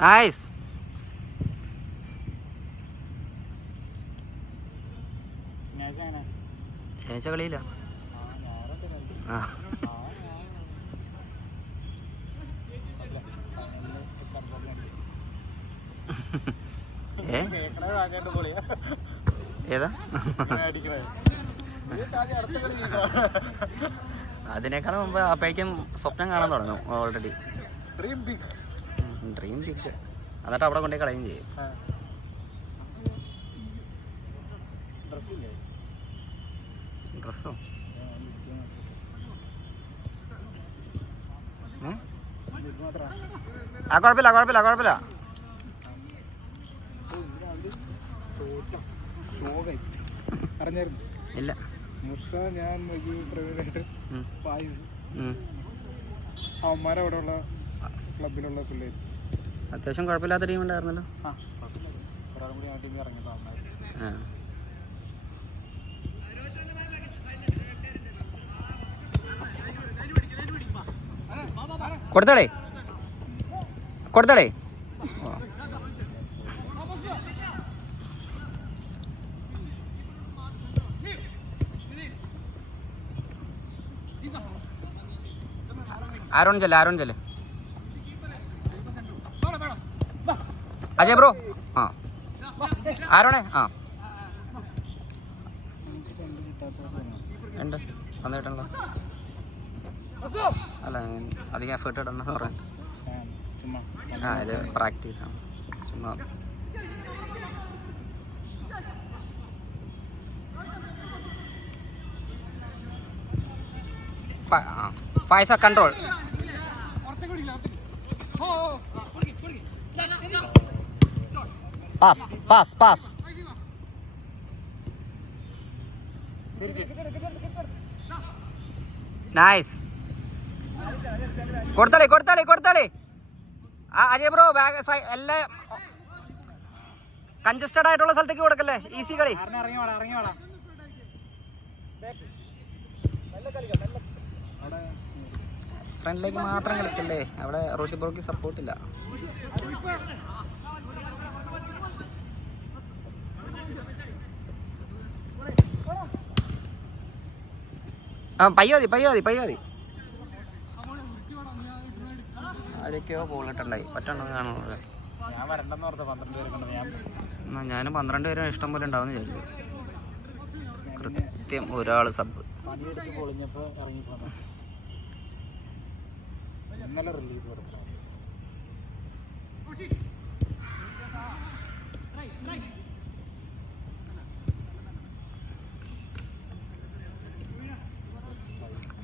Nice. ശനിയാഴ്ച കളിയില്ല. ആ ഏതാ? അതിനേക്കാളും മുമ്പ് അപ്പോഴേക്കും സ്വപ്നം കാണാൻ തുടങ്ങും ഓൾറെഡി. Dream big. എന്നിട്ട് അവിടെ കൊണ്ടുപോയി കളയും ചെയ്യും. ഡ്രസ്സോ? ആ കുഴപ്പമില്ല. ഇല്ല. അത്യാവശ്യം കുഴപ്പമില്ലാത്ത ടീം ഉണ്ടായിരുന്നല്ലോ. കൊടുത്തടേ. ആരോൺ ചെല്ല്. അജയ് ബ്രോ. ആ ആരോണേ. ആ ഉണ്ട് വന്നിട്ടുണ്ടോ? അല്ല അധികം എഫേർട്ട് ഇടണമെന്ന് പറയാം. ആ ഇത് പ്രാക്ടീസാണ് ചുമ്മാ. ഫൈസ കൺട്രോൾ. പാസ്. നൈസ്. കൊടുത്തളി. അജയ് ബ്രോ ബാക്ക് എല്ലാം കൺജസ്റ്റഡ് ആയിട്ടുള്ള സ്ഥലത്തേക്ക് കൊടുക്കല്ലേ. ഈസി കളി. ഫ്രണ്ടിലേക്ക് മാത്രം കളിക്കല്ലേ. അവിടെ റോഷി ബ്രോക്ക് സപ്പോർട്ടില്ല. ആ പയ്യോതി. ആരൊക്കെയോ പോളിട്ടുണ്ടായി. പറ്റണമെന്ന് കാണുന്നില്ല. ഞാനും 12 പേരും ഇഷ്ടം പോലെ ഉണ്ടാവുന്ന വിചാരിച്ചു. കൃത്യം ഒരാൾ സബ്.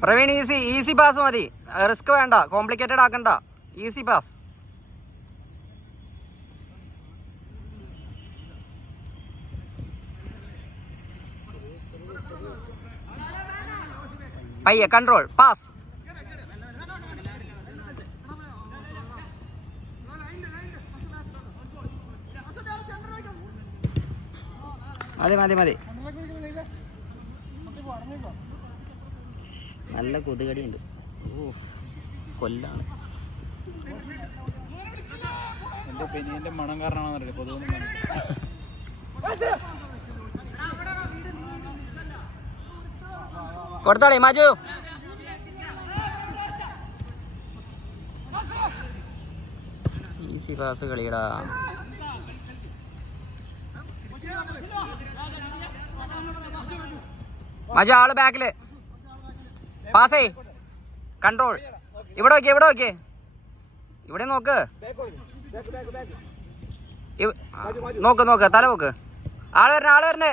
പ്രവീൺ ഈസി പാസ് മതി. റിസ്ക് വേണ്ട, കോംപ്ലിക്കേറ്റഡ് ആക്കണ്ട. Easy pass. പയ്യെ കൺട്രോൾ പാസ്. മതി. നല്ല കൊതുകടിയുണ്ട്. ഓ കൊല്ലാണ്. എൻ്റെ പെനിയൻ്റെ മണം കാരണമാണെന്നറിയില്ല കൊതുകൊന്നും. കൊടുത്തോളി മാജു. ഈസി പാസ് കളിയടാ. മജു ആള് ബാക്കില്. പാസേ കൺട്രോൾ. ഇവിടെ നോക്കിയേ. ഇവിടെ നോക്ക്. തല നോക്ക്. ആള് വരണേ.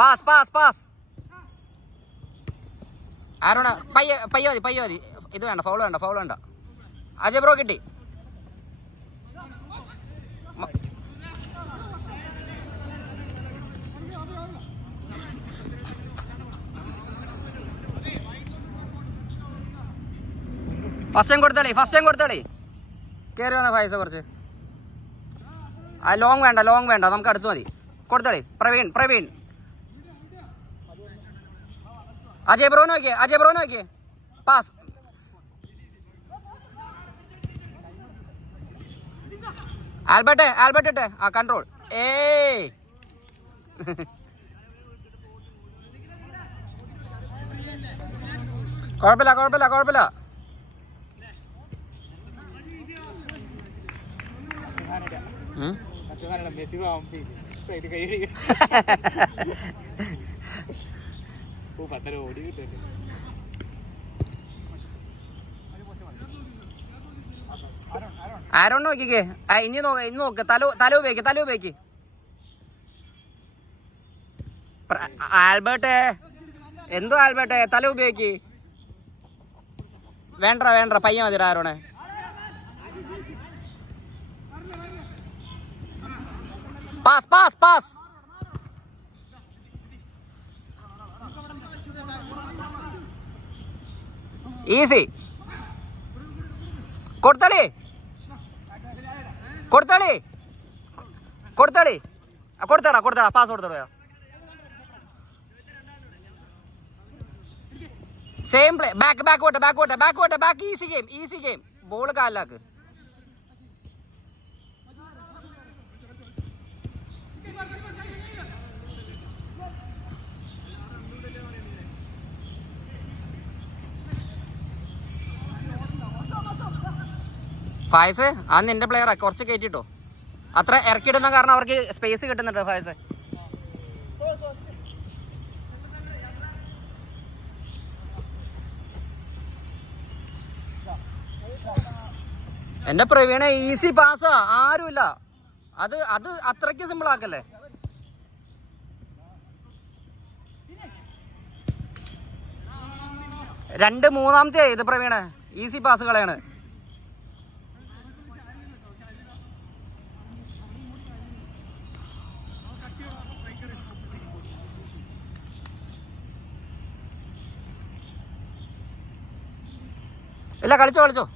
പാസ്. ആരോണ പയ്യ മതി. ഇത് വേണ്ട, ഫൗൾ വേണ്ട. അജയ് ബ്രോ കിട്ടി. ഫസ്റ്റ് ടൈം കൊടുത്തോളി. കയറി വന്ന പൈസ കുറച്ച്. ആ ലോങ് വേണ്ട, നമുക്ക് അടുത്ത് മതി. കൊടുത്തളി. പ്രവീൺ അജയ് ബ്രോ നോക്കിയേ. പാസ്. ആൽബർട്ട് ഇട്ടെ. ആ കൺട്രോൾ. കുഴപ്പമില്ല. ആരോൺ നോക്കിക്കേ. ഇനി നോക്ക്. തല ഉപയോഗിക്ക്. ആൽബർട്ടേ എന്തോ ആൽബർട്ടേ തല ഉപയോഗിക്ക്. വേണ്ട പയ്യ മതി ആരോണേ. പാസ്. ഈസി. കൊടുത്തളി. കൊടുത്തടാ. പാസ് കൊടുത്തടാ. Same play. Back. Easy game. Ball കാലിലാക്ക്. ഫായസ് ആ നിന്റെ പ്ലെയറാ. കുറച്ച് കയറ്റിട്ടോ. അത്ര ഇറക്കിയിടുന്ന കാരണം അവർക്ക് സ്പേസ് കിട്ടുന്നുണ്ട്. ഫായസ് എന്റെ പ്രവീണ ഈസി പാസ്സാ. ആരുമില്ല. അത് അത്രയ്ക്ക് സിമ്പിൾ ആക്കല്ലേ. മൂന്നാമത്തെ ഇത് പ്രവീണ ഈസി പാസുകളാണ്. ഇല്ല കളിച്ചോ.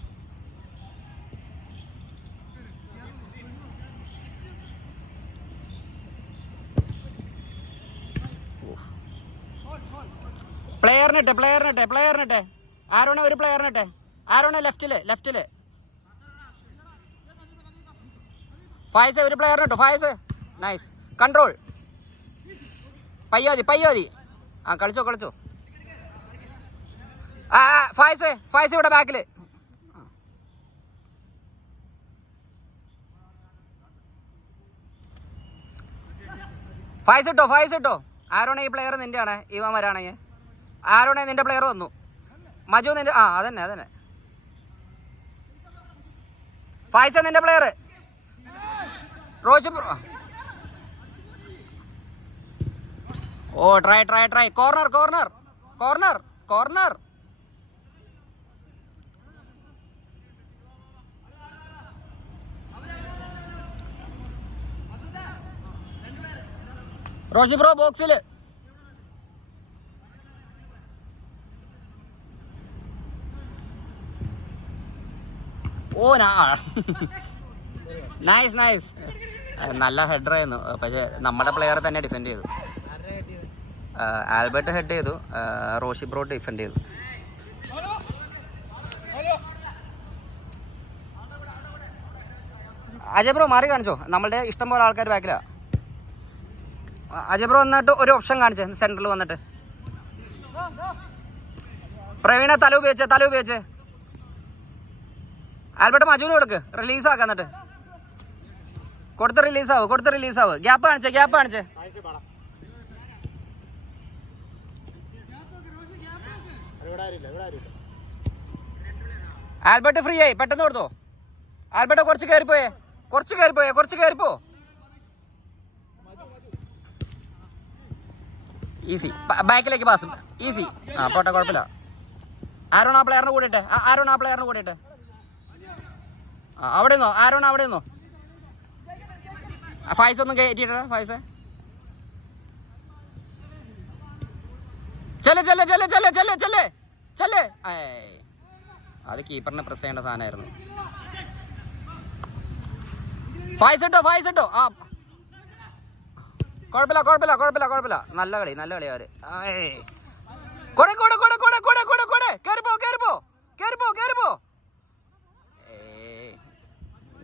പ്ലെയറിനിട്ടെ. ആരോണ ഒരു പ്ലെയറിനിട്ടെ. ആരോണ ലെഫ്റ്റില്. ഫായിസ് ഒരു പ്ലെയറിനിട്ടു. ഫായിസ് നൈസ്. കൺട്രോൾ. പയ്യോതി. ആ കളിച്ചോ. ഫായിസ് ഇവിടെ ബാക്കില്. ഫായിസ് ഇട്ടോ. ആരോണ ഈ പ്ലെയർ നിന്റെയാണ്. ഇവന്മാരാണെങ്കിൽ ആരോണ നിന്റെ പ്ലെയർ വന്നു. മജു നിന്റെ. ആ അതന്നെ. ഫായിസ നിന്റെ പ്ലെയർ. റോഷ് ഓ ട്രൈ. കോർണർ. റോഷി ബ്രോ ബോക്സില്. ഓ നൈസ്. നല്ല ഹെഡർ ആയിരുന്നു. പക്ഷേ നമ്മുടെ പ്ലെയർ തന്നെ ഡിഫെൻഡ് ചെയ്തു. ആൽബർട്ട് ഹെഡ് ചെയ്തു. റോഷി ബ്രോ ഡിഫെൻഡ് ചെയ്തു. അജയ് ബ്രോ മാറി കാണിച്ചോ. നമ്മളുടെ ഇഷ്ടം പോലെ ആൾക്കാർ ബാക്കിലാ. അജയ് ബ്രോ വന്നിട്ട് ഒരു ഓപ്ഷൻ കാണിച്ചേ. സെൻറ്ററിൽ വന്നിട്ട് പ്രവീണ തല ഉപയോഗിച്ച് ആൽബർട്ട് മജുവിന് കൊടുക്ക്. റിലീസാക്കാം. എന്നിട്ട് കൊടുത്ത് റിലീസാവ്. ഗ്യാപ്പ് കാണിച്ചേ. ആൽബർട്ട് ഫ്രീ ആയി. പെട്ടെന്ന് കൊടുത്തോ. ആൽബർട്ട് കുറച്ച് കയറിപ്പോ. ഈസി. ബാക്കിലേക്ക് പാസ്. ഈസി. ആ പോട്ടെ, കുഴപ്പമില്ല. ആരോൺ ആ പ്ലെയറിന് കൂടിയിട്ടെ. അവിടെ നിന്നോ. ഫായിസ് ഒന്നും കയറ്റിട്ടാ. ഫായിസ് ചെല്ല്. അത് കീപ്പറിനെ പ്രസ് ചെയ്യേണ്ട സാധനമായിരുന്നു. ഫായിസ് ഇട്ടോ. ആ കുഴപ്പമില്ല. നല്ല കളി അവര്. കൊടെ കേറിപ്പോ.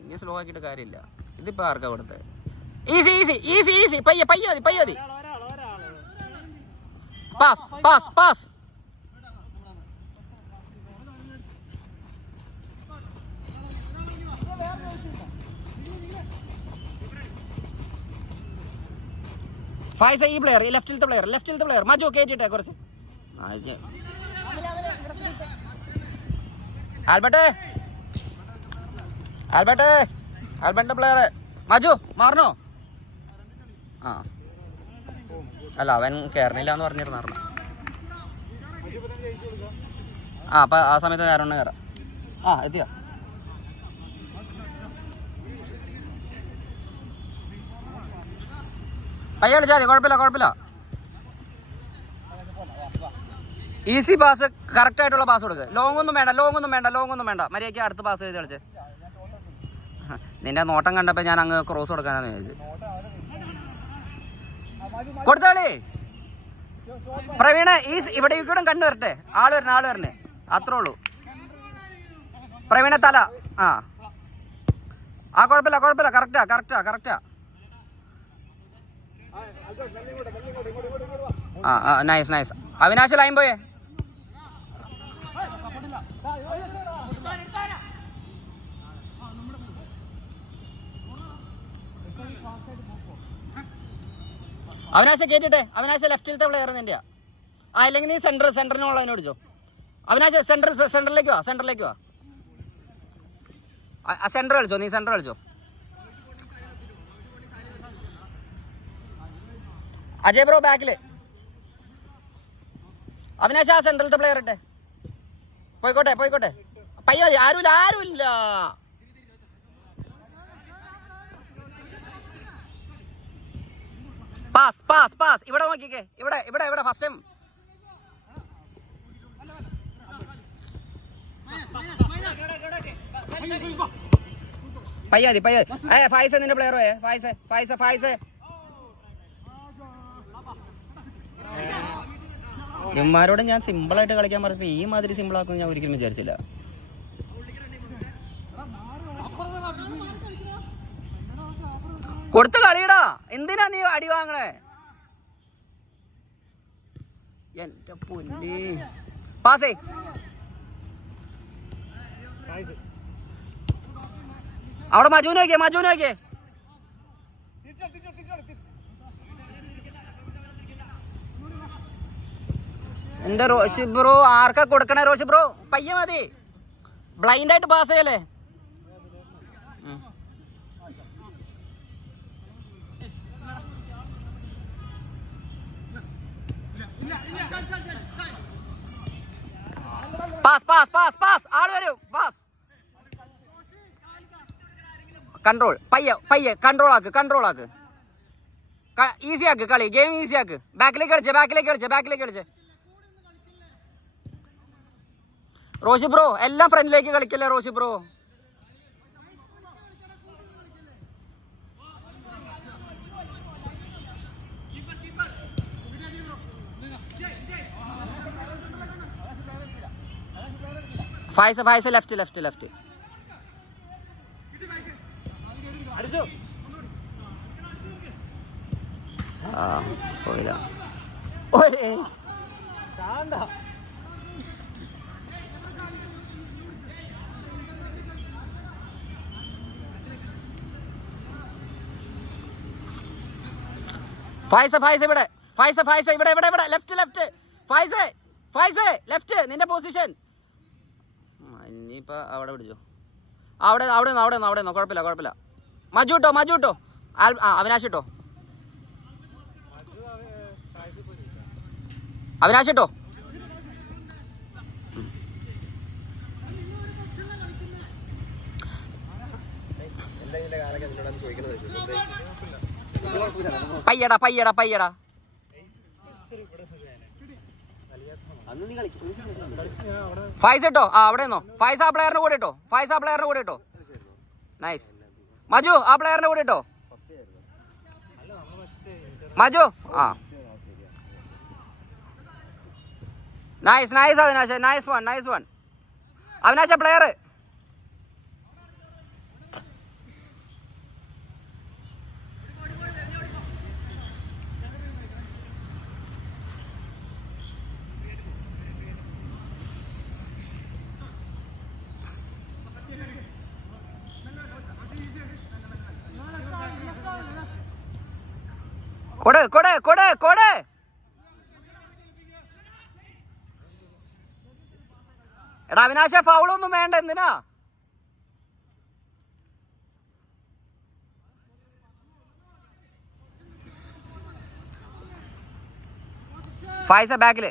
ഇനി സ്ലോ ആക്കിയിട്ട് കാര്യമില്ല. ഇതിപ്പോ ആർക്കാ കൊടുത്തത്? ഈസി. പയ്യെ മതി. പാസ്. ഫൈസ ഈ പ്ലെയർ, ലെഫ്റ്റിലത്തെ പ്ലെയർ മജു കയറ്റിട്ടെ കുറച്ച്. ആൽബർട്ടിന്റെ പ്ലെയർ മജു മാറണോ? ആ അല്ല, അവൻ കയറണില്ല എന്ന് പറഞ്ഞിരുന്നായിരുന്നു. അപ്പൊ ആ സമയത്ത് ആരോണ് കയറാം. എത്തിയോ? പയ്യ കളിച്ചാൽ മതി, കുഴപ്പമില്ല. ഈസി പാസ്, കറക്റ്റ് ആയിട്ടുള്ള പാസ് കൊടുക്കുക. ലോങ് ഒന്നും വേണ്ട. മര്യാദയ്ക്ക് അടുത്ത പാസ് ചെയ്ത് കളിച്ച്. നിന്റെ നോട്ടം കണ്ടപ്പോൾ ഞാൻ അങ്ങ് ക്രോസ് കൊടുക്കാനാന്ന് ചോദിച്ചു. കൊടുത്തോളി പ്രവീണ. ഇവിടെ കൂടെ കണ്ടു വരട്ടെ. ആള് വരണേ അത്രേ ഉള്ളൂ. പ്രവീണ തല. കുഴപ്പമില്ല. കറക്റ്റാ. നൈസ്. അവിനാശ് ലൈൻ പോയേ. അവിനാശ കേട്ടിട്ടെ. അവിനാശ ലെഫ്റ്റിലത്തെ പ്ലെയർ നിന്റെ. അല്ലെങ്കിൽ നീ സെന്ററിനുള്ള അതിനോടിച്ചോ. അവിനാശ സെന്ററിലേക്ക് വാ. സെന്റർ കളിച്ചോ. അജയ് ബ്രോ ബാക്കില്. അവിനാശ് ആ സെൻട്രലത്തെ പ്ലെയർ ഇട്ടെ. പോയിക്കോട്ടെ. പയ്യ ആരുമില്ല. പാസ്. ഇവിടെ നോക്കിക്കേ. ഇവിടെ ഫസ്റ്റ് ടൈം. പയ്യാതി. ഫൈസ നിന്റെ പ്ലെയർ പോയേ. ഫൈസ. ഇവന്മാരോട് ഞാൻ സിമ്പിളായിട്ട് കളിക്കാൻ പറഞ്ഞപ്പോ ഈ മാതിരി സിമ്പിൾ ആക്കുമെന്ന് ഞാൻ ഒരിക്കലും വിചാരിച്ചില്ല. കൊടുത്ത് കളിയടാ. എന്തിനാ നീ അടി വാങ്ങണേ? എന്റെ പൊന്നേ. പാസേ. അവിടെ മജുവിനെ നോക്കിയേ. എന്റെ റോഷി ബ്രോ ആർക്കാ കൊടുക്കണേ? റോഷി ബ്രോ പയ്യ മതി. ബ്ലൈൻഡ് ആയിട്ട് പാസ് ചെയ്യല്ലേ. പാസ്. ആള് വരും. പാസ്. കൺട്രോൾ. പയ്യെ കൺട്രോൾ ആക്ക്. ഈസി ആക്ക് കളി. ഗെയിം ഈസി ആക്ക്. ബാക്കിലേക്ക് കളിച്ച്. റോഷി ബ്രോ എല്ലാം ഫ്രണ്ടിലേക്ക് കളിക്കല്ലേ റോഷി ബ്രോ. ഫൈസ ലെഫ്റ്റ്. പോയില്ല. ഫൈസ ഇവിടെ ലെഫ്റ്റ്. ഫൈസ ലെഫ്റ്റ് നിന്റെ പൊസിഷൻ. ഇനിയിപ്പോ അവിടെ പിടിച്ചോ. അവിടെ കുഴപ്പമില്ല. മജു ഇട്ടോ. അവിനാശ് ഇട്ടോ. പയ്യടാ. ഫൈസ് ഇട്ടോ. അവിടെ നിന്നോ. ഫൈസ് ആ പ്ലെയറിന്റെ കൂടെ ഇട്ടോ. നൈസ്. മജു ആ പ്ലെയറിന്റെ കൂടെ ഇട്ടോ. മജു ആ nice nice Avinash nice one Avinash player കൊട് കൊട് കൊട് കൊട് എടാ അവിനാശ ഫൗളൊന്നും വേണ്ട എന്തിനാ ഫൈസ ബാക്കില്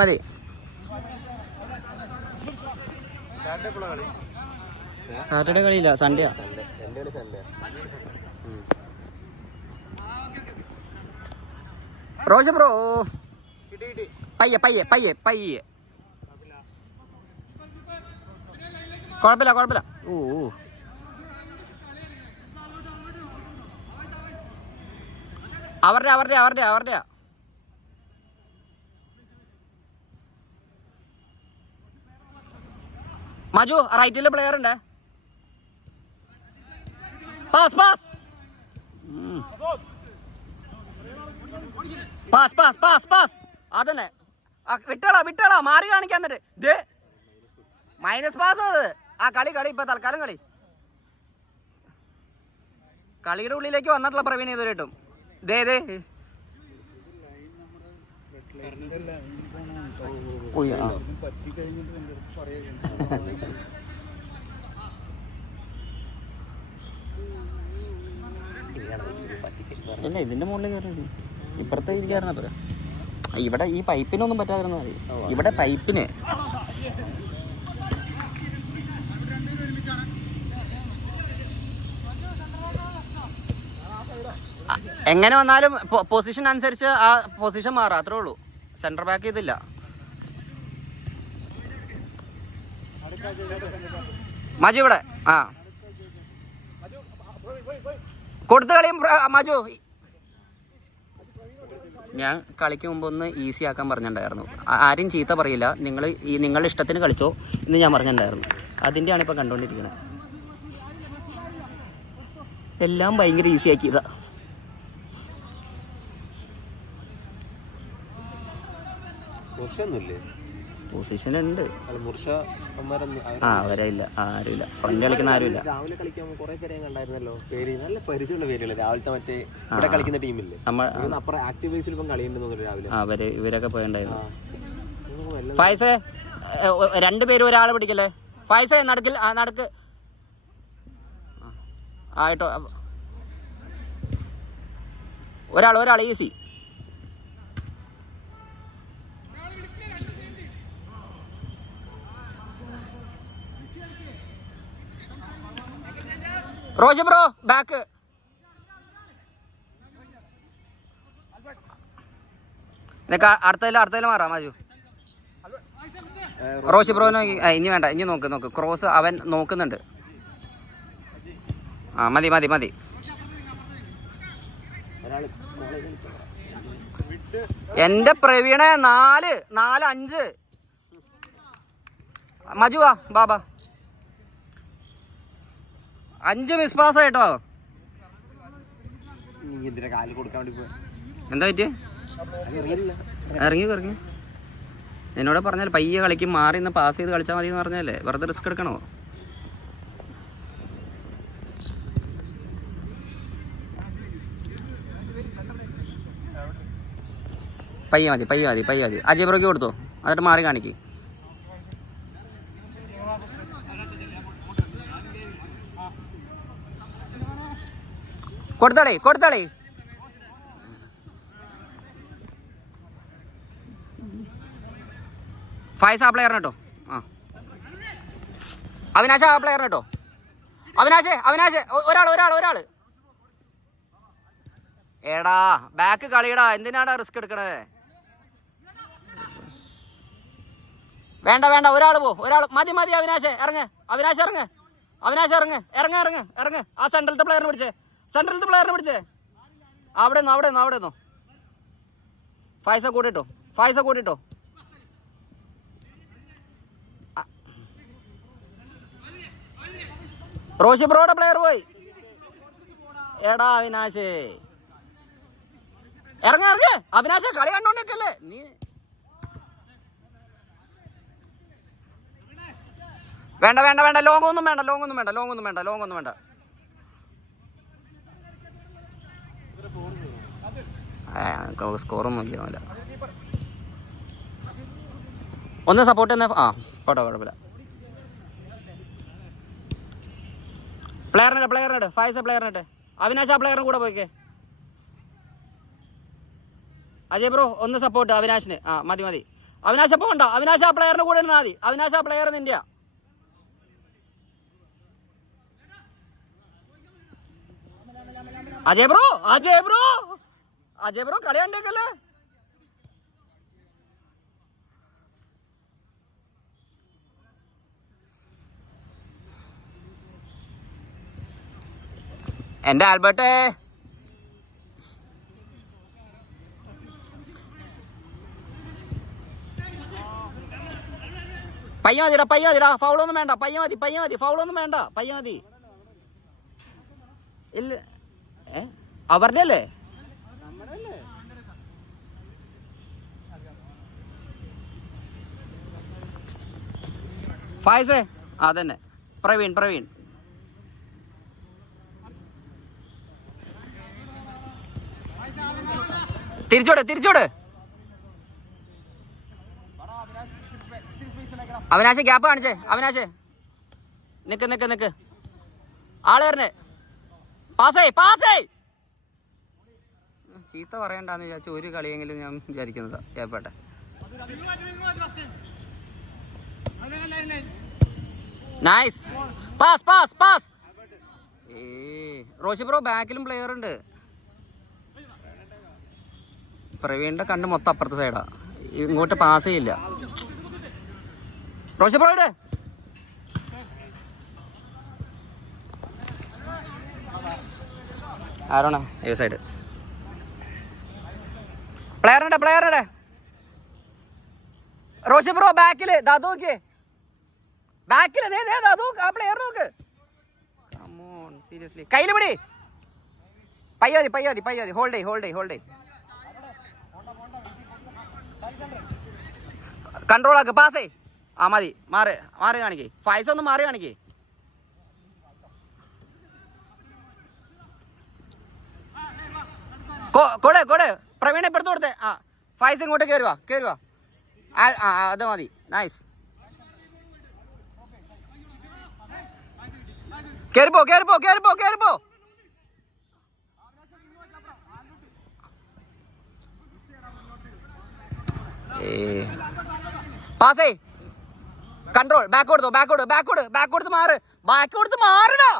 മതി സാറ്റർഡേ കളിയില്ല സൺഡേ റോഷ ബ്രോ പയ്യെ കുഴപ്പമില്ല ഓ അവരുടെ മജു റൈറ്റില് പ്ലെയർ ഉണ്ട് പാസ് അതന്നെ വിട്ടോളാ മാറി കാണിക്കാൻ എന്നിട്ട് മൈനസ് പാസ് അത് ആ കളി ഇപ്പൊ തൽക്കാലം കളിയുടെ ഉള്ളിലേക്ക് വന്നിട്ടുള്ള പ്രവീൺ ഇതുവരെയായിട്ടും ദേ ഇല്ല ഇതിന്റെ മുകളിൽ കയറി ഇപ്പുറത്തെ ഇരിക്കാറുന്ന പറയാ ഇവിടെ ഈ പൈപ്പിനൊന്നും പറ്റാതിരുന്നാൽ മതി ഇവിടെ പൈപ്പിന് എങ്ങനെ വന്നാലും പൊസിഷൻ അനുസരിച്ച് ആ പൊസിഷൻ മാറാം അത്രേ ഉള്ളൂ സെന്റർ ബാക്ക് ഇതില്ല മജു ഇവിടെ ആ കൊടുത്ത കളിയും മജു ഞാൻ കളിക്ക് മുമ്പ് ഒന്ന് ഈസി ആക്കാൻ പറഞ്ഞിട്ടുണ്ടായിരുന്നു ആരും ചീത്ത പറയില്ല നിങ്ങളുടെ ഇഷ്ടത്തിന് കളിച്ചോ എന്ന് ഞാൻ പറഞ്ഞിട്ടുണ്ടായിരുന്നു അതിൻ്റെയാണ് ഇപ്പം കണ്ടുകൊണ്ടിരിക്കുന്നത് എല്ലാം ഭയങ്കര ഈസി ആക്കിയതാ പൊസിഷൻ ഉണ്ട് അവരില്ല ആരുമില്ല ഫ്രണ്ട് കളിക്കുന്ന ആരുമില്ല രാവിലെ കളിക്കാൻ കുറെ പേരെ കണ്ടായിരുന്നല്ലോ പേര് നല്ല പരിചയമുള്ള പേരുകൾ രാവിലത്തെ മറ്റേ ഇവിടെ കളിക്കുന്ന ടീമില്ലേ അപ്പുറം ആക്റ്റീവ് ബേസിൽ ഇപ്പം കളിയുണ്ടെന്ന് രാവിലെ ഇവരൊക്കെ പോയിണ്ടായിരുന്നു ഫൈസേ രണ്ടുപേരും ഒരാളെ പിടിക്കല്ലേ ഫൈസേ നടക്ക് ആയിട്ടോ ഒരാൾ ഈസി റോഷ ബ്രോ ബാക്ക് അടുത്തതിൽ മാറാം മാജു റോഷി ബ്രോന് ഇനി വേണ്ട ഇനി നോക്ക് ക്രോസ് അവൻ നോക്കുന്നുണ്ട് ആ മതി എന്റെ പ്രവീണ 4-5 മജുവാ ബാബാ 5 മിസ് പാസ് ആയിട്ടോ എന്താ പറ്റിയ ഇറങ്ങി എന്നോട് പറഞ്ഞാൽ പയ്യെ കളിക്കും മാറി നിന്ന് പാസ് ചെയ്ത് കളിച്ചാൽ മതി എന്ന് പറഞ്ഞല്ലേ വെറുതെ റിസ്ക് എടുക്കണോ പയ്യെ മതി അജയ് ബ്രോക്ക് കൊടുത്തോ എന്നിട്ട് മാറി കാണിക്ക് കൊടുത്താളേ ഫൈസ് ആ പ്ലെയറിന് കേട്ടോ ആ അവിനാശ് ആ പ്ലെയറിന് കേട്ടോ അവിനാശ് ഒരാൾ എടാ ബാക്ക് കളിയടാ എന്തിനാടാ റിസ്ക് എടുക്കണേ വേണ്ട വേണ്ട, ഒരാൾ പോ, ഒരാൾ മതി മതി. അവിനാശ് ഇറങ്ങ്, അവിനാശ് ഇറങ്ങ്, അവിനാശ് ഇറങ്ങ്, ഇറങ്ങ് ഇറങ്ങ് ഇറങ്ങ്. ആ സെൻട്രലത്തെ പ്ലെയറിനെ പിടിച്ചേ, സെൻട്രലത്തെ പ്ലെയറിനെ പിടിച്ചേ. അവിടെ നിന്നോ, അവിടെ നിന്നോ, അവിടെ നിന്നോ. ഫൈസ കൂട്ടിട്ടോ, ഫൈസ കൂട്ടിട്ടോ. റോഷി ബ്രോയുടെ പ്ലെയർ പോയി. എടാ അവിനാശേ, ഇറങ്ങ ഇറങ്ങ. അവിനാശ കളി കണ്ടോണ്ടിരിക്കല്ലേ നീ. വേണ്ട വേണ്ട വേണ്ട, ലോങ് ഒന്നും വേണ്ട, ലോങ് ഒന്നും വേണ്ട, ലോങ് ഒന്നും വേണ്ട, ലോങ് ഒന്നും വേണ്ട. സ്കോറൊന്നും ഇല്ല. ഒന്ന് സപ്പോർട്ട് ചെയ്യുന്ന. ആ പോട്ടെ, കുഴപ്പമില്ല. പ്ലെയറിനിട്ട്, പ്ലെയറിനിട്ട്, ഫൈസ പ്ലെയറിനിട്ട്. അവിനാശ് ആ പ്ലെയറിന് കൂടെ പോയിക്കേ. അജയ് ബ്രോ ഒന്ന് സപ്പോർട്ട് അവിനാശിന്. ആ മതി മതി. അവിനാശ് അപ്പോൾ ഉണ്ടോ? അവിനാശ് ആ പ്ലെയറിന് കൂടെ ഇരുന്നാൽ മതി. അവിനാശ് ആ പ്ലെയർ നിൻ്റെ. Ajay bro, Ajay bro, Ajay bro കളി കണ്ടേക്കല്ലേ. എൻ്റെ ആൽബർട്ടേ, പയ്യ മതിടാ, പയ്യ മതിടാ. ഫൗളൊന്നും വേണ്ട, പയ്യ മതി, പയ്യ മതി. ഫൗളൊന്നും വേണ്ട, പയ്യ മതി. ഇല്ല അവരുടെ അല്ലേ? ഫായിസേ, അതന്നെ. പ്രവീൺ, പ്രവീൺ. തിരിച്ചോട്, തിരിച്ചോട്. അവിനാശ് ഗ്യാപ്പ് കാണിച്ചേ. അവിനാശ് നിക്ക് നിക്ക് നിക്ക്. ആള് വരണേ. പാസേ, പാസേ. ചീത്ത പറയണ്ടെന്ന് വിചാരിച്ചു ഒരു കളിയെങ്കിലും ഞാൻ വിചാരിക്കുന്നത്. ഗ്യാപ്പട്ടെ. Nice pass, pass, pass. Roshi bro ബാക്കിലും പ്ലെയർ ഉണ്ട്. പ്രവീണിന്റെ കണ്ണ് മൊത്തം അപ്പുറത്തെ സൈഡാ, ഇങ്ങോട്ട് പാസ് ചെയ്യില്ല. റോഷി ബ്രോയുടെ ആരോണ ഏ സൈഡ്. പ്ലെയറിന്റെ, പ്ലെയറുടെ റോഷി ബ്രോ ബാക്കില് ദാദു നോക്കിയേ, ബാക്കില് ദാദു ആ പ്ലെയർ നോക്ക്. സീരിയസ്ലി കയ്യിൽ പിടി. പയ്യാതി, പയ്യാതി, പയ്യാതി. ഹോൾഡ് ചെയ്, ഹോൾഡ് ചെയ്, ഹോൾഡ് ചെയ്. കൺട്രോൾ ആക്ക്, പാസ് ചെയ്. ആ മതി. മാറി, മാറി കാണിക്കേ. ഫൈസ ഒന്ന് മാറി കാണിക്കേ. കൊടെ, കൊടെ. പ്രവീണ ഇപ്പുറത്ത് കൊടുത്തേ. ആ ഫൈസ ഇങ്ങോട്ട് കയറുക, കയറുക. ആ അത് മതി. നൈസ്. കയറിപ്പോ, കയറിപ്പോ, കയറിപ്പോ, കയറിപ്പോ. പാസേ. കൺട്രോൾ. ബാക്ക് കൊടുത്തോ, ബാക്ക് കൊടു, ബാക്ക് കൊടു, ബാക്ക് കൊടുത്ത് മാറ്, ബാക്ക് കൊടുത്ത് മാറടാ.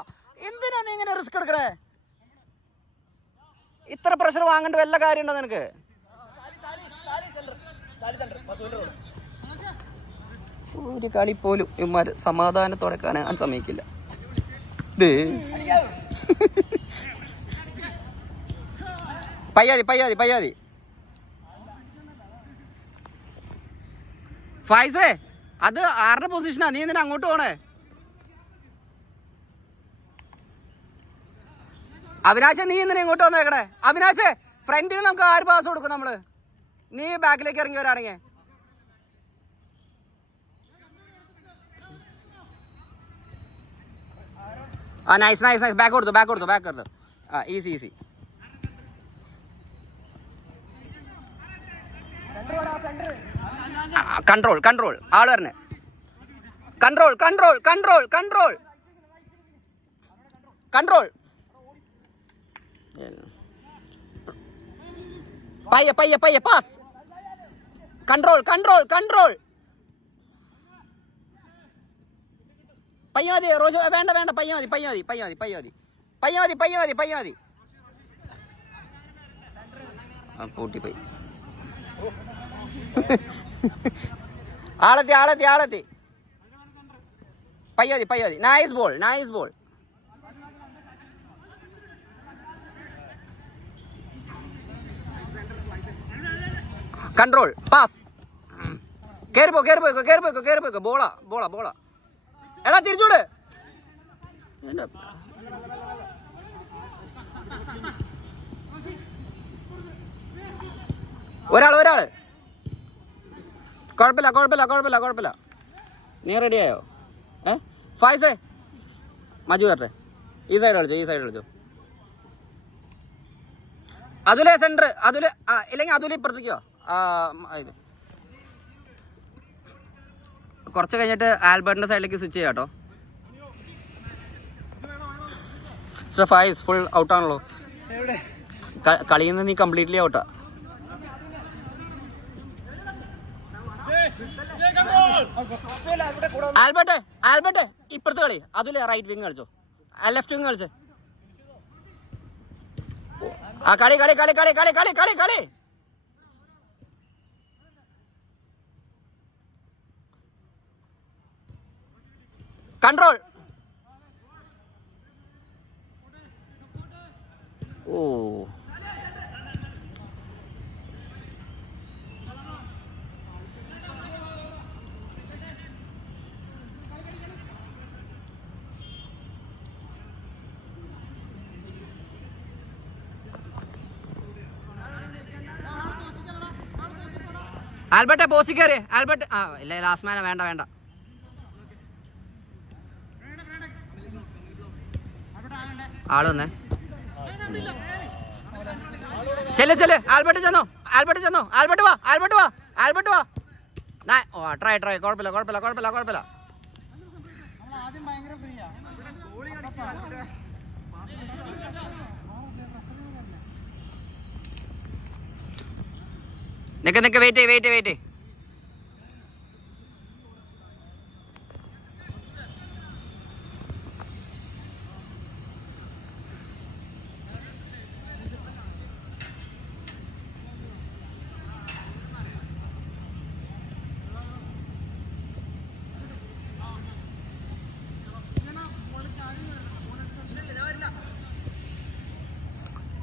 എന്തിനാ നീ ഇങ്ങനെ റിസ്ക് എടുക്കണേ? ഇത്ര പ്രഷർ വാങ്ങേണ്ട വല്ല കാര്യമുണ്ടോ നിനക്ക്? ഒരു കളി പോലും ഇവന്മാർ സമാധാനത്തോടെ കാണാൻ സമ്മതിക്കില്ല. പയ്യാതി, പയ്യാതി, പയ്യാതി. ഫൈസേ, അത് ആരുടെ പൊസിഷനാ? നീ എന്തിനാ അങ്ങോട്ട് പോണേ? അവിനാശ്, നീ എന്തിനാ ഇങ്ങോട്ട് വന്നേക്കണേ? അവിനാശ്, ഫ്രണ്ടിന് നമുക്ക് ആര് പാസ് കൊടുക്കും നമ്മള്? നീ ബാക്കിലേക്ക് ഇറങ്ങി വരാണെങ്കിൽ. ആ നൈസ്, നൈസ്, നൈസ്. ബാക്ക് കൊടുത്തു, ബാക്ക് കൊടുത്തു, ബാക്ക് കൊടുത്തു. ആ ഈസി, ഈസി. Control, control. ആള് വരണേ. Control, control, control, control, control. പയ്യെ, പയ്യെ, പയ്യെ. പാസ്. Control, control, control. പയ്യ മതി റോജു. വേണ്ട വേണ്ട, പയ്യ മതി, പയ്യ മതി, പയ്യ മതി, പയ്യ മതി, പയ്യ മതി, പയ്യ മതി, പയ്യ മതി. ആ പൂട്ടിപ്പോയി. ആളെത്തി. പയ്യോതി. Nice ball. Control pass. കേറി പോയിക്കോ. ബോളാ. എടാ തിരിച്ചൂട്. ഒരാള്. കുഴപ്പമില്ല. നീ റെഡിയായോ? ഫായിസേ മജു തരട്ടെ. ഈ സൈഡ് കളിച്ചോ. അതുലെ സെന്റർ. ഇല്ലെങ്കിൽ അതുലെ ഇപ്പുറത്തേക്കോ. ഇത് കുറച്ച് കഴിഞ്ഞിട്ട് ആൽബർട്ടിന്റെ സൈഡിലേക്ക് സ്വിച്ച് ചെയ്യാം കേട്ടോ. ഫായിസ് ഫുൾ ഔട്ടാണല്ലോ. കളിയിൽ നിന്ന് നീ കംപ്ലീറ്റ്ലി ഔട്ടാ. ആൽബർട്ട് ഇപ്പുറത്ത് കളി. അതുലെ റൈറ്റ് വിങ് കളിച്ചോ. ലെഫ്റ്റ് വിങ് കളിച്ചോ. കളി. കൺട്രോൾ. ഓ ആൽബർട്ടെ പോസ്റ്റ് കയറി. ആൽബർട്ട് ഇല്ല ലാസ്റ്റ് മാന വേണ്ട. ആള് വന്നേ. ചെല്ല്. ആൽബർട്ട് ചെന്നോ. ആൽബർട്ട് വാ. ട്രൈ. കുഴപ്പമില്ല. നിക്ക് വെയിറ്റ്.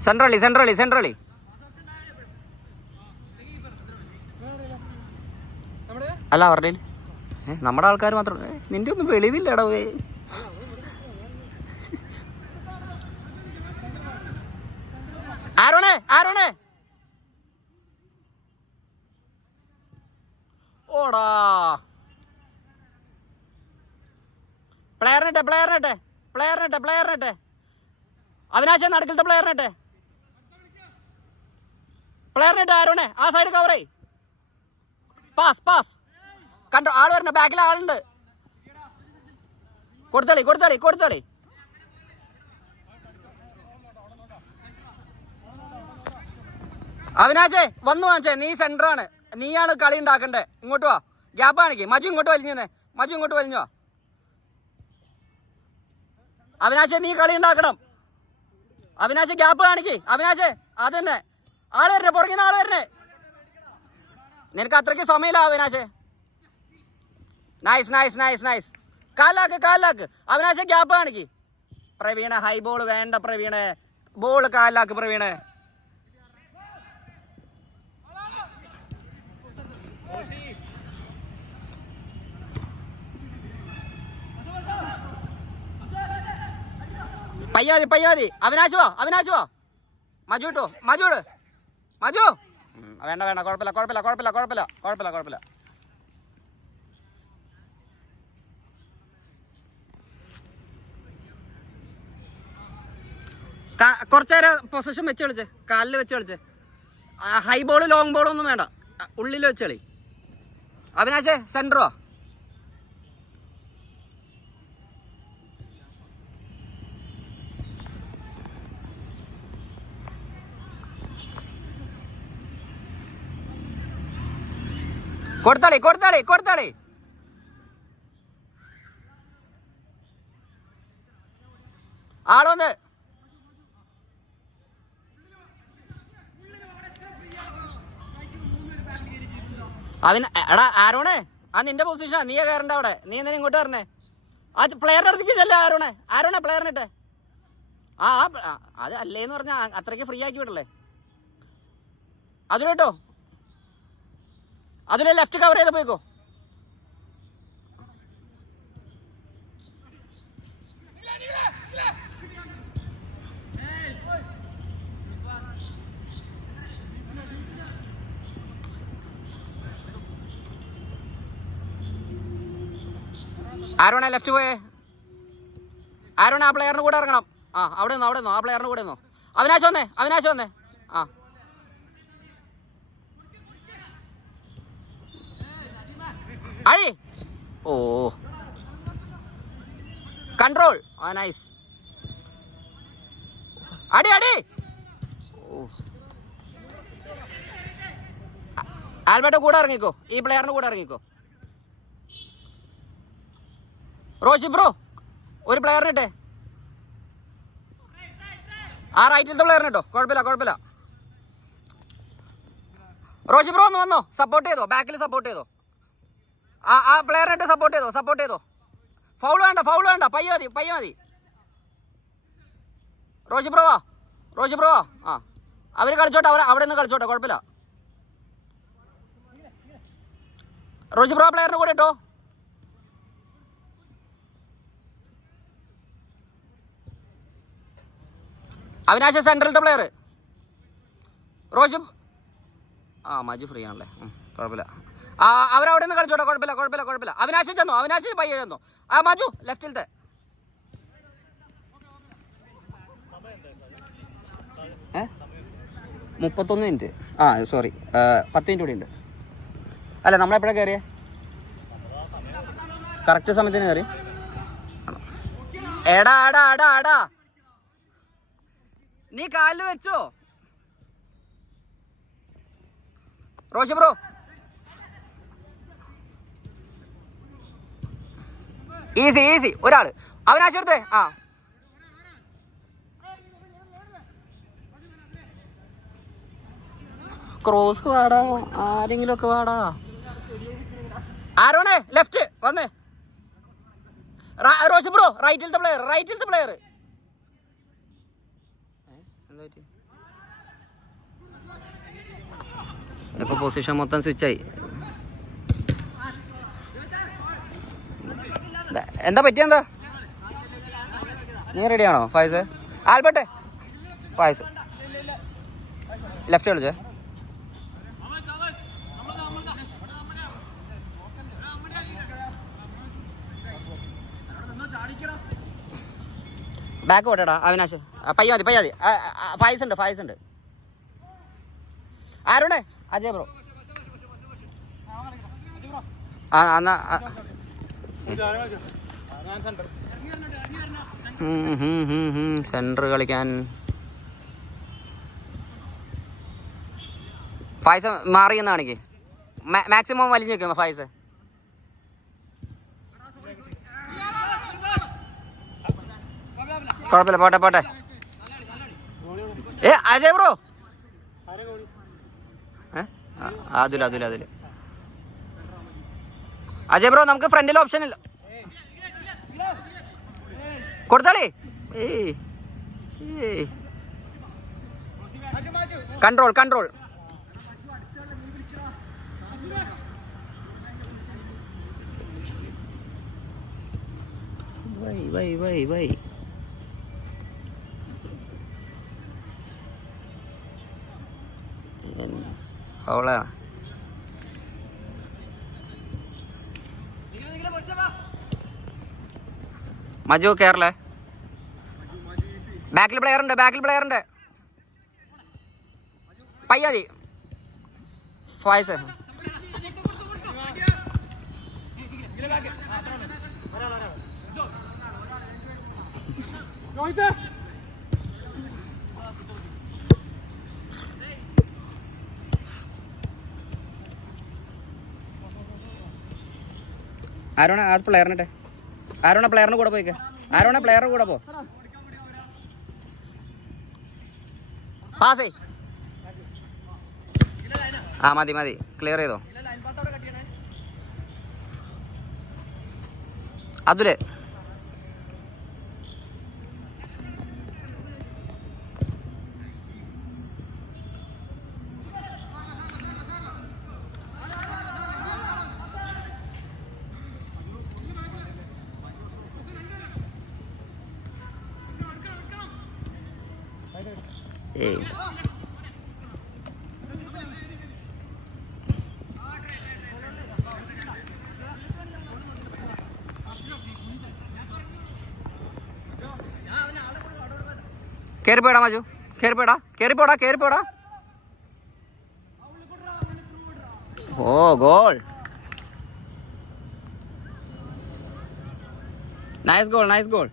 സെൻട്രളി. അല്ല അവരുടെ നമ്മുടെ ആൾക്കാർ മാത്രം. നിന്റെ ഒന്നും വെളിവില്ലടോ. ആരോണേ ഓടാ. പ്ലെയറിനിട്ടെ. അവിനാശ നടക്കലത്തെ പ്ലെയറിനിട്ടെ. ആരോണേ ആ സൈഡ് കവർ ചെയ്. പാസ്. കണ്ടോ ആള് വരണ. ബാക്കിൽ ആളുണ്ട്. കൊടുത്തളി. അവിനാശേ വന്നു വാങ്ങിച്ചേ. നീ സെന്ററാണ്. നീയാണ് കളി ഉണ്ടാക്കണ്ടേ. ഇങ്ങോട്ട് വാ. ഗ്യാപ്പ് കാണിക്കേ. മജു ഇങ്ങോട്ട് വലിഞ്ഞോ. അവിനാശേ നീ കളി ഉണ്ടാക്കണം. അവിനാശ് ഗ്യാപ്പ് കാണിക്കേ. അവിനാശേ അതന്നെ. ആള് വരണേ. പുറകിന്ന് ആള് വരണേ. നിനക്ക് അത്രയ്ക്ക് സമയമില്ല അവിനാശേ. നൈസ്. കാലാക്ക്. അവിനാശേ ഗ്യാപ്പ് കാണിക്ക്. പ്രവീണ ഹൈ ബോൾ വേണ്ട. പ്രവീണേ ബോൾ കാലാക്ക്. പ്രവീണേ പയ്യാതി. അവിനാശ് വാ. മജു വേണ്ട. കുഴപ്പമില്ല. കുറച്ചേരം പൊസിഷൻ വെച്ച് കളിച്ച്. കാലിൽ വെച്ച് കളിച്ച്. ഹൈ ബോൾ ലോങ് ബോളൊന്നും വേണ്ട. ഉള്ളിൽ വെച്ച് കളി. അവിനാശേ സെന്ററോ. കൊടുത്താളി. ആളൊന്ന് എടാ ആരോണേ ആ നിന്റെ പൊസിഷനാ, നീ കയറണ്ട അവിടെ. നീ എന്തിനാ ഇങ്ങോട്ട് വരണേ? ആ പ്ലെയറിന്റെ അടുത്തേക്ക് ചെല്ലേ. ആരോണേ പ്ലെയറിനിട്ടെ. അത് അല്ലേന്ന് പറഞ്ഞാൽ അത്രയ്ക്ക് ഫ്രീ ആക്കി വിടല്ലേ. അതിലോട്ടോ, അതിലെ ലെഫ്റ്റ് കവർ ചെയ്ത് പോയിക്കോ. ആരോണ ലെഫ്റ്റ് പോയേ. ആരോണ ആ പ്ലെയറിന് കൂടെ ഇറങ്ങണം. അവിടെ നിന്നോ ആ പ്ലെയറിന് കൂടെ നിന്നോ. അവിനാശ് വന്നേ. അഴി. ഓ കൺട്രോൾ. നൈസ്. അടി. ഓ ആൽബർട്ടോ കൂടെ ഇറങ്ങിക്കോ. ഈ പ്ലെയറിന് കൂടെ ഇറങ്ങിക്കോ. റോഷി ബ്രോ ഒരു പ്ലെയറിനിട്ടെ. ആ റൈറ്റിലത്തെ പ്ലെയറിനിട്ടോ. കുഴപ്പമില്ല. റോഷി ബ്രോ ഒന്ന് വന്നോ. സപ്പോർട്ട് ചെയ്തോ. ബാക്കിൽ സപ്പോർട്ട് ചെയ്തോ. ആ പ്ലെയറിനിട്ട് സപ്പോർട്ട് ചെയ്തോ. ഫൗൾ വേണ്ട. പയ്യ മതി. റോഷി ബ്രോ അവര് കളിച്ചോട്ടെ. അവിടെ നിന്ന് കളിച്ചോട്ടെ. കുഴപ്പമില്ല. റോഷി ബ്രോ പ്ലെയറിന് കൂടെ ഇട്ടോ. അവിനാശ സെൻട്രലത്തെ പ്ലെയർ. റോഷി മജു ഫ്രീ ആണല്ലേ. കുഴപ്പമില്ല. അവരവിടെ നിന്ന് കളിച്ചോട്ടെ. കുഴപ്പമില്ല. അവിനാശ് പയ്യെ ചെന്നോ. മജു ലെഫ്റ്റിലത്തെ. ഏ 31 മിനിറ്റ്. സോറി 10 മിനിറ്റ് കൂടി ഉണ്ട്. അല്ല നമ്മളെപ്പോഴാണ് കയറിയേ? കറക്റ്റ് സമയത്തിന് കയറി. എടാ നീ കാലിൽ വെച്ചോ. റോഷി ബ്രോ ഈസി ഒരാള്. അവനാശെടുത്തേ. ക്രോസ് വാടാ. ആരെങ്കിലും ഒക്കെ വാടാ. ആരോണേ ലെഫ്റ്റ് വന്നേ. റോഷി ബ്രോ റൈറ്റിലത്തെ പ്ലെയർ. ഇപ്പൊ പൊസിഷൻ മൊത്തം സ്വിച്ചായി. എന്താ പറ്റിയെന്താ? നീ റെഡിയാണോ ഫായിസ്? ആൽബർട്ടെ ഫായിസ് ലെഫ്റ്റ് കളിച്ചേ. ബാക്ക് പോട്ടെടാ അവിനാശ്. പയ്യ മതി. ഫായിസ് ഉണ്ട്. ആരോടെ? അജയ് ബ്രോ. എന്നാ സെന്റർ കളിക്കാൻ ഫായിസ് മാറി എന്ന് കാണിക്ക്. മാക്സിമം വലിഞ്ഞു വെക്കും ഫായിസ്. കുഴപ്പമില്ല. പോട്ടെ. അജയ് ബ്രോ. അതില് അജയ് ബ്രോ നമുക്ക് ഫ്രണ്ടിൽ ഓപ്ഷൻ ഇല്ല. കൊടുത്താളേ. കൺട്രോൾ. വൈ അവളെ മജു കേരള. ബാക്കിൽ പ്ലെയർ ഉണ്ട്. പയ്യാതി ഫായിസ്. ആരോണ അത് പ്ലെയറിനിട്ടെ. ആരോണ പ്ലെയറിന് കൂടെ പോയിക്കേ. പ്ലെയറിന് കൂടെ പോ. പാസ് മതി ക്ലിയർ ചെയ്തോ. അതുല് ഏയ് കേറിപ്പോടാ മജു, കേറിപ്പോടാ. ഓ ഗോൾ, നൈസ് ഗോൾ.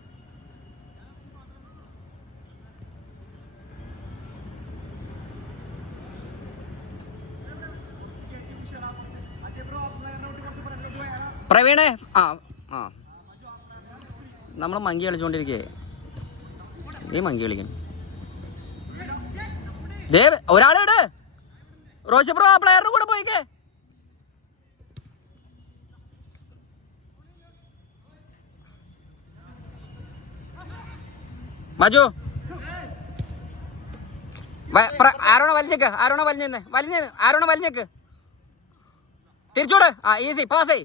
പ്രവീണേ, ആ നമ്മൾ മങ്കി കളിച്ചോണ്ടിരിക്കേ, നീ മങ്കി കളിക്കണം. ഒരാളിട്, റോഷി ബ്രോ ആ പ്ലെയറിന്റെ കൂടെ പോയിക്കേ. മജു ആരോണ വലിഞ്ഞേക്ക് തിരിച്ചോട്. ആ ഈസി, പാസ്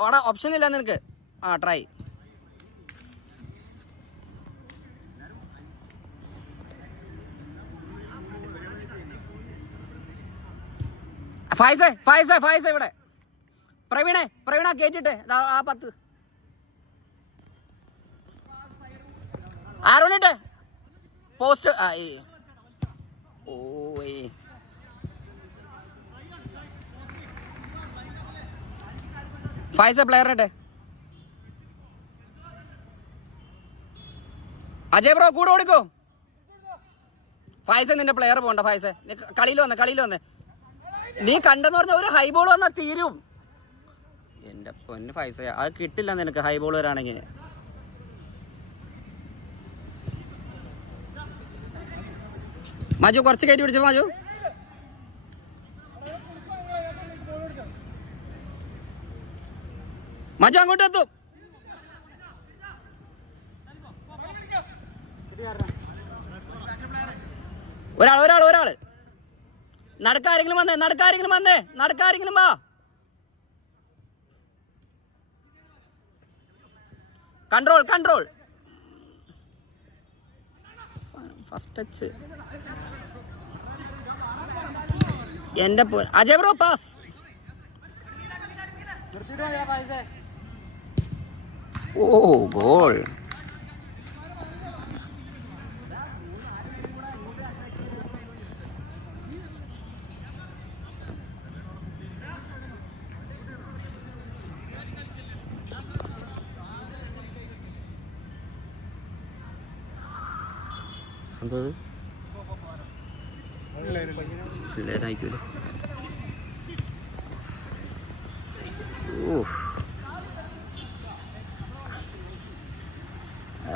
അവിടെ ഓപ്ഷൻ ഇല്ല നിനക്ക്. ആ ട്രൈ. ഫായിസ ഇവിടെ. പ്രവീണ കേറ്റിട്ടെ ആ 10. ആരോണിട്ടെ പോസ്റ്റ്. ഓ ഫായിസ പ്ലെയറിട്ടെ. അജയ് ബ്രോ കൂടെ ഓടിക്കോ. ഫായിസ നിന്റെ പ്ലെയർ പോണ്ട. ഫായിസ കളിയിൽ വന്നേ. നീ കണ്ടെന്ന് പറഞ്ഞ ഒരു ഹൈ ബോൾ വന്നാൽ തീരും. എന്റെ പൊന്ന് ഫായിസ, അത് കിട്ടില്ല നിനക്ക് ഹൈ ബോൾ വരാണെങ്കിൽ. മജു കുറച്ച് കയറ്റി പിടിച്ചോ. മജു അങ്ങോട്ട് എത്തും. ഒരാള് നടക്കാരെങ്കിലും വാ. കൺട്രോൾ. First touch. എന്റെ അജയ് ബ്രോ പാസ്. ഓ ഗോൾ. എന്തത് പിള്ളേരായിക്കൂല.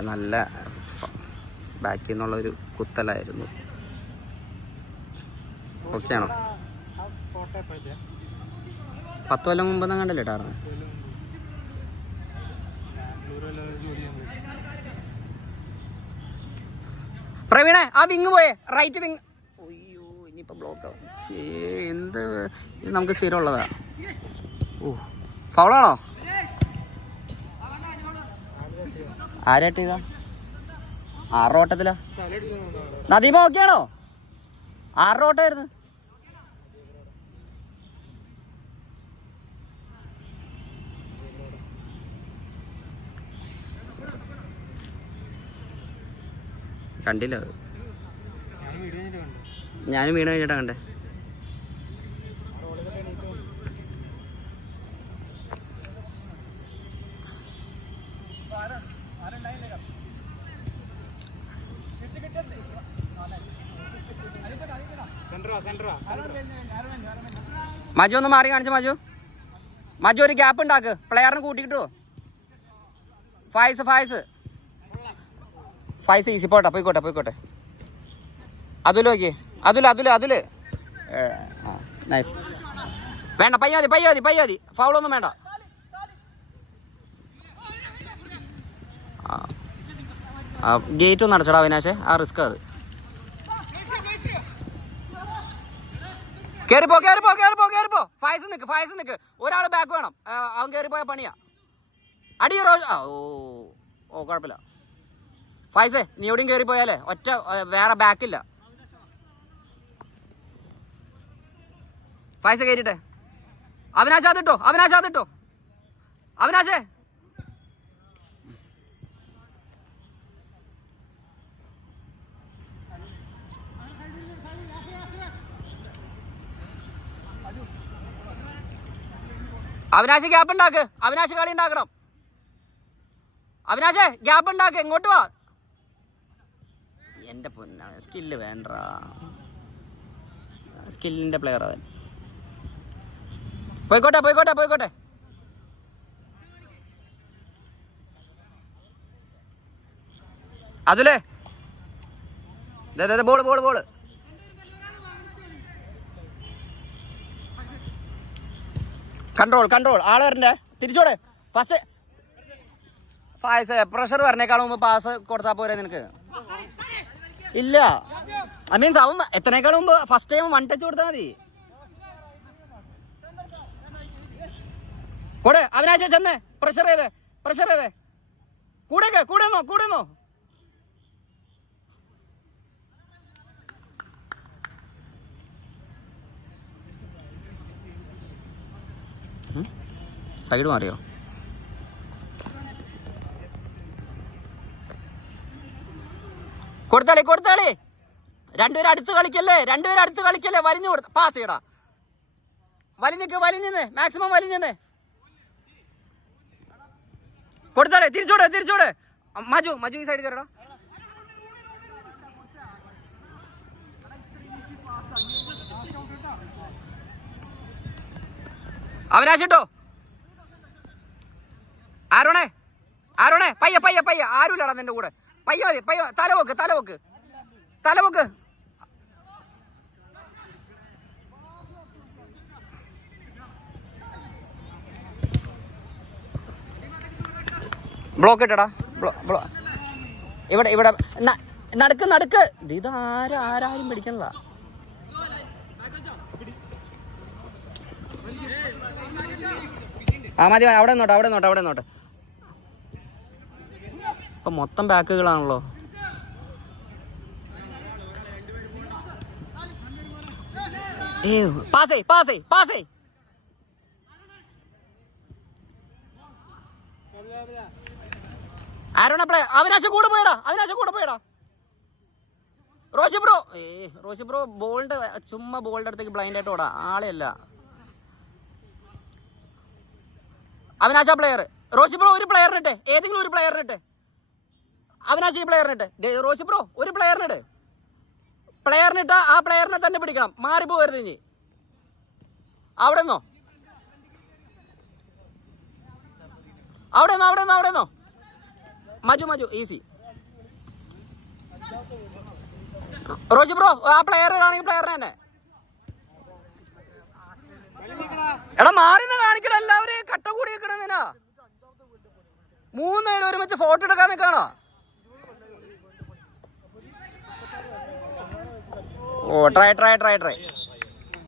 നല്ല ബാക്കിൽ നിന്നുള്ളൊരു കുത്തലായിരുന്നു. ഓക്കെയാണോ? 10 കൊല്ലം മുമ്പ് കണ്ടല്ലേ ഇട്ടാർന്ന്. പ്രവീണ ആ വിങ് പോയേ, റൈറ്റ് വിങ്. അയ്യോ ഇനിയിപ്പോൾ ബ്ലോക്ക് ആവും. എന്ത് ഇത് നമുക്ക് സ്ഥിരമുള്ളതാ. ഓ ഫൗളാണോ? ആരായിട്ട് ഇതാ 6 ഓട്ടത്തിലാ. നദീമ ഓക്കെയാണോ? 6 ഓട്ടമായിരുന്നു. കണ്ടില്ല, ഞാനും വീണ് കഴിഞ്ഞിട്ടാ കണ്ടേ. മജു ഒന്ന് മാറി കാണിച്ചു. മജു ഒരു ഗ്യാപ്പ് ഉണ്ടാക്ക്, പ്ലെയറിന് കൂട്ടിക്കിട്ടുവോ? ഫായിസ് ഈസി. പോയിക്കോട്ടെ. അതുല് നൈസ്. വേണ്ട പയ്യാതി. ഫൗളൊന്നും വേണ്ട. ആ ഗേറ്റ് ഒന്ന് അടച്ചടാ അവിനാശേ, ആ റിസ്ക് അത്. കേറിപ്പോ കേറിപ്പോ കേറിപ്പോ കേറിപ്പോ. ഫൈസ് നിക്ക്. ഒരാൾ ബാക്ക് വേണം. അവൻ കയറിപ്പോയ പണിയാ. അടി ഓ കുഴപ്പമില്ല. ഫൈസേ നീ എവിടെയും കയറിപ്പോയാലേ ഒറ്റ വേറെ ബാക്കില്ല. ഫൈസ കയറിട്ടെ. അവിനാശ് അതിട്ടോ. അവിനാശേ അവിനാശ് ഗ്യാപ്പ് ഉണ്ടാക്ക്. അവിനാശ് കളി ഉണ്ടാക്കണം. അവിനാശേ ഗ്യാപ്പ് ഉണ്ടാക്ക്. ഇങ്ങോട്ട് വാ. എൻ്റെ പൊന്ന സ്കില്ല് വേണ്ട. സ്കില്ലിൻ്റെ പ്ലെയർ അവൻ. പോയിക്കോട്ടെ. അതുലേ ബോള്. കൺട്രോൾ ആള് വരണ്ടേ. തിരിച്ചോടെ ഫസ്റ്റ്. ഫായസ് പ്രഷർ വരണേക്കാളും മുമ്പ് പാസ് കൊടുത്താൽ പോരെ നിനക്ക്? ഇല്ല, ഐ മീൻസ് അവൻ എത്രനേക്കാളും മുമ്പ് ഫസ്റ്റ് ടൈം 1 ടച്ച് കൊടുത്താൽ മതി. കൂടെ അതിനാച്ച ചെന്ന് പ്രഷർ ചെയ്തേ. കൂടെ നോ. സൈഡ് മാറിയോ? കൊടുത്താളി. രണ്ടുപേരും അടുത്ത് കളിക്കല്ലേ. വലിഞ്ഞു കൊടുത്ത പാസ് ചെയ്യടാ. വലിഞ്ഞ് മാക്സിമം വലിഞ്ഞ് കൊടുത്താളെ. തിരിച്ചോടെ. മജു ഈ സൈഡ് കയറടാ. അവനാശിട്ടോ. ആരോണേ പയ്യ ആരുമില്ലടാ നിന്റെ കൂടെ. പയ്യ തലവോക്ക്. ബ്ലോക്ക് ഇട്ടടാ. ഇവിടെ നടക്ക്. ഇത് ആരും പിടിക്കണല്ല. ആ മതി. അവിടെ നോട്ടെ. ഇപ്പൊ മൊത്തം ബാക്കുകളാണല്ലോ. പാസേ. ആരോണ പ്ലേ. അവിനാശ കൂടെ പോയടാ. റോഷി ബ്രോ ബോളിന്റെ ചുമ്മാ ബോളിന്റെ അടുത്തേക്ക് ബ്ലൈൻഡ് ആയിട്ട് ഓടാ. ആളെയല്ല അവിനാശ പ്ലെയർ. റോഷി ബ്രോ ഒരു പ്ലെയറിനിട്ടെ. ഏതെങ്കിലും ഒരു പ്ലെയറിനിട്ടെ. അവിനാശ് ഈ പ്ലെയറിനിട്ടെ. റോഷി ബ്രോ ഒരു പ്ലെയറിനിട്ട് ആ പ്ലെയറിനെ തന്നെ പിടിക്കണം. മാറിപ്പോകരുത് ഇനി. അവിടെ നിന്നോ. മജു ഈസി. റോഷി ബ്രോ ആ പ്ലെയർ ആണെങ്കിൽ പ്ലെയറിനെ തന്നെ. എടാ മാറിന്ന് കാണിക്കണം. എല്ലാവരും കട്ട കൂടി നിൽക്കണെന്നാ. 3 പേര് ഒരുമിച്ച് ഫോട്ടോ എടുക്കാൻ നിൽക്കാണോ? ഓ ട്രൈ